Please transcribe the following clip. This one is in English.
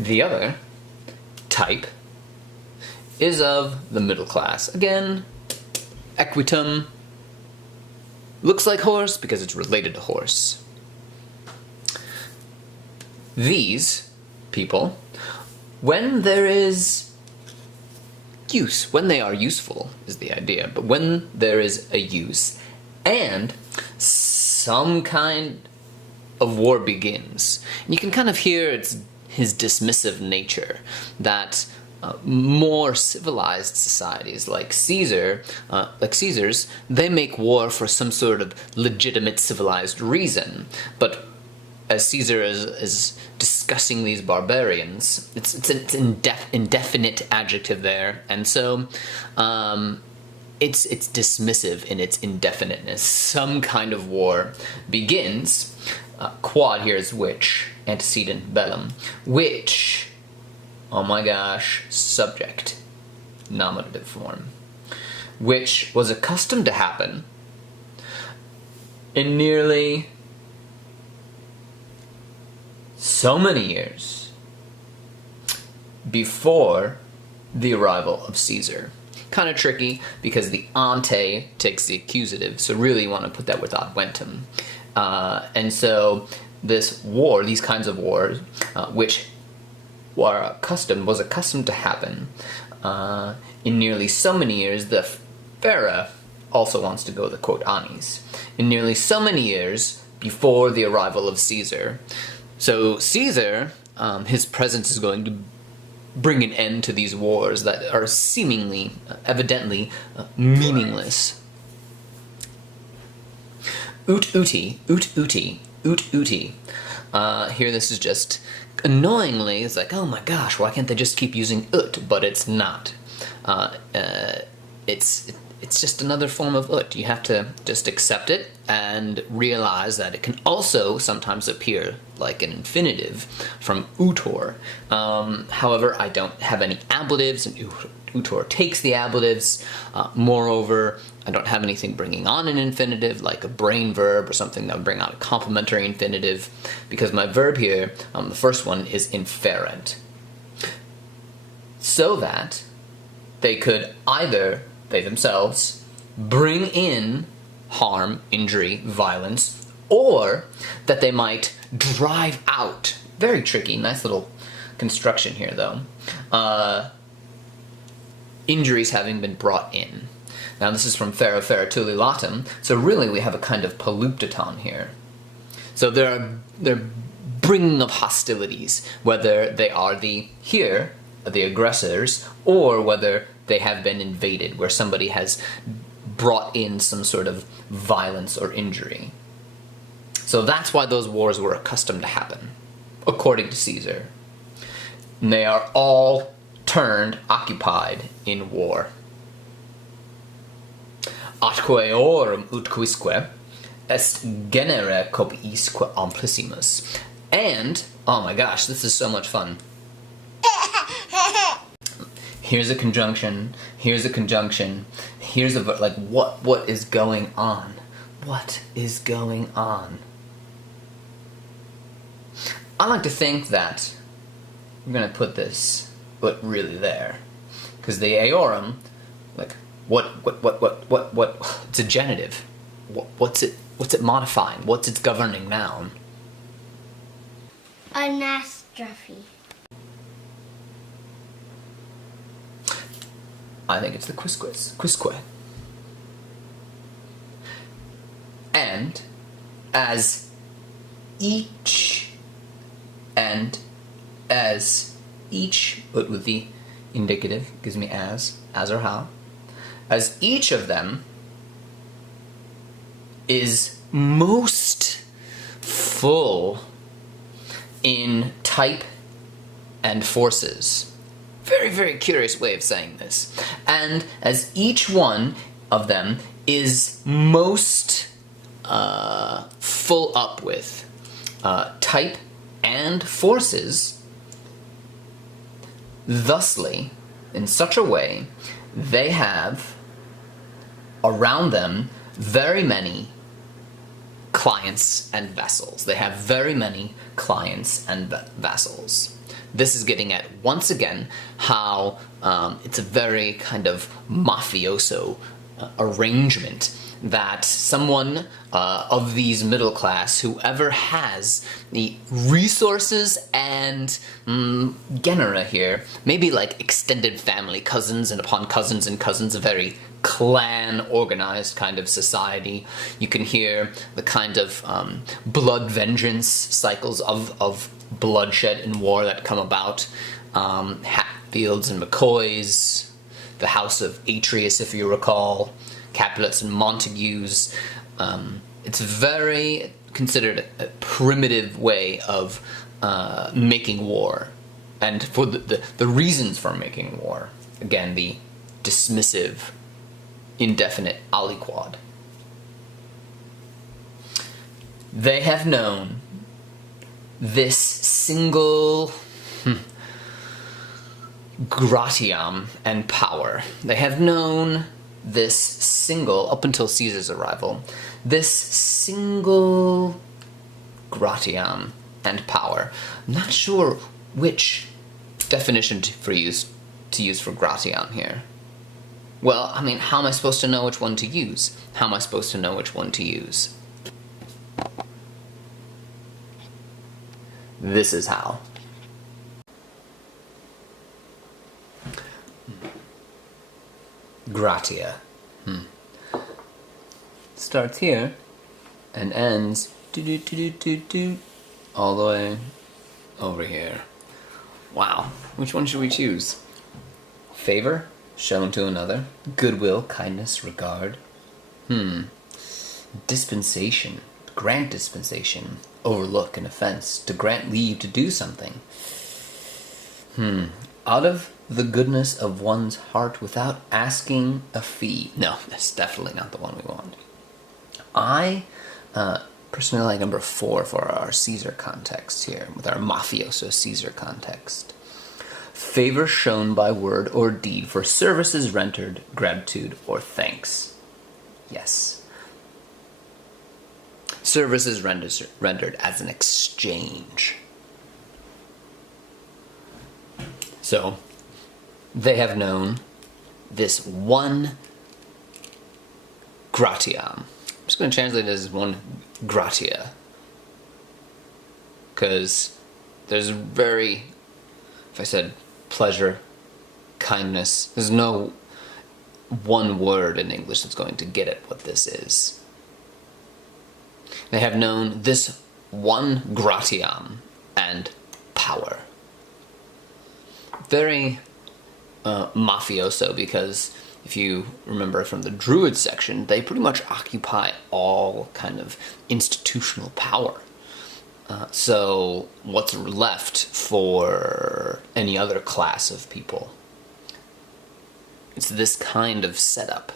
The other type is of the middle class. Again, equitum looks like horse because it's related to horse. These people, when there is use, when they are useful is the idea, but when there is a use and some kind of war begins, and you can kind of hear his dismissive nature, that more civilized societies like Caesar's, they make war for some sort of legitimate civilized reason. But as Caesar is discussing these barbarians, it's an indefinite adjective there, and so it's dismissive in its indefiniteness. Some kind of war begins. Quod here is which, antecedent bellum, which, oh my gosh, subject, nominative form, which was accustomed to happen in nearly so many years before the arrival of Caesar. Kind of tricky because the ante takes the accusative, so really you want to put that with ad ventem. And so this war, these kinds of wars, which was accustomed to happen in nearly so many years, the Pharaoh also wants to go the quote anis, in nearly so many years before the arrival of Caesar. So Caesar, his presence is going to bring an end to these wars that are seemingly, evidently, meaningless. Ut uti. Here this is just, annoyingly, it's like, oh my gosh, why can't they just keep using ut? But it's not. It's just another form of ut. You have to just accept it and realize that it can also sometimes appear like an infinitive from utor. However, I don't have any ablatives, and utor takes the ablatives. Moreover, I don't have anything bringing on an infinitive, like a brain verb or something that would bring on a complementary infinitive, because my verb here, the first one, is inferent. So that they could either, they themselves, bring in harm, injury, violence, or that they might drive out. Very tricky, nice little construction here though. Injuries having been brought in. Now this is from Pharaoh Tulilatum, so really we have a kind of paluptaton here. So they're bringing of hostilities, whether they are the aggressors, or whether they have been invaded, where somebody has brought in some sort of violence or injury. So that's why those wars were accustomed to happen, according to Caesar. And they are all occupied in war. Atque eorum utquisque est genere copiisque amplissimus. And, oh my gosh, this is so much fun. Here's a conjunction, here's a conjunction, here's a, like, what is going on? What is going on? I like to think that I'm gonna put this, but really there. Because the eorum, like, what, it's a genitive. What's it modifying? What's its governing noun? Anastrophe. I think it's the quisque. And as each, but with the indicative, gives me as or how, as each of them is most full in type and forces. Very, very curious way of saying this. And as each one of them is most full up with type and forces, thusly, in such a way, they have around them very many clients and vassals. They have very many clients and vassals. this is getting at, once again, how it's a very kind of mafioso arrangement that someone of these middle class, whoever has the resources and genera here, maybe like extended family, cousins and upon cousins and cousins, a very clan organized kind of society. You can hear the kind of blood vengeance cycles of bloodshed and war that come about. Hatfields and McCoys, the House of Atreus, if you recall, Capulets and Montagues. It's very considered a primitive way of making war, and for the reasons for making war. Again, the dismissive, indefinite aliquod. They have known this single gratiam and power. They have known this single, up until Caesar's arrival, this single gratiam and power. I'm not sure which definition to use for gratiam here. Well, I mean, how am I supposed to know which one to use? How am I supposed to know which one to use? This is how. Gratia. Starts here and ends all the way over here. Wow. Which one should we choose? Favor shown to another. Goodwill, kindness, regard. Dispensation. Grant dispensation. Overlook an offense. To grant leave to do something. Out of the goodness of one's heart without asking a fee. No, that's definitely not the one we want. I personally like number 4 for our Caesar context here, with our mafioso Caesar context. Favor shown by word or deed for services rendered, gratitude, or thanks. Yes. Services rendered as an exchange. So, they have known this one gratiam. I'm just going to translate it as one gratia. Because there's very, if I said pleasure, kindness, there's no one word in English that's going to get at what this is. They have known this one gratiam and power. Very mafioso, because if you remember from the Druid section, they pretty much occupy all kind of institutional power. So what's left for any other class of people? It's this kind of setup.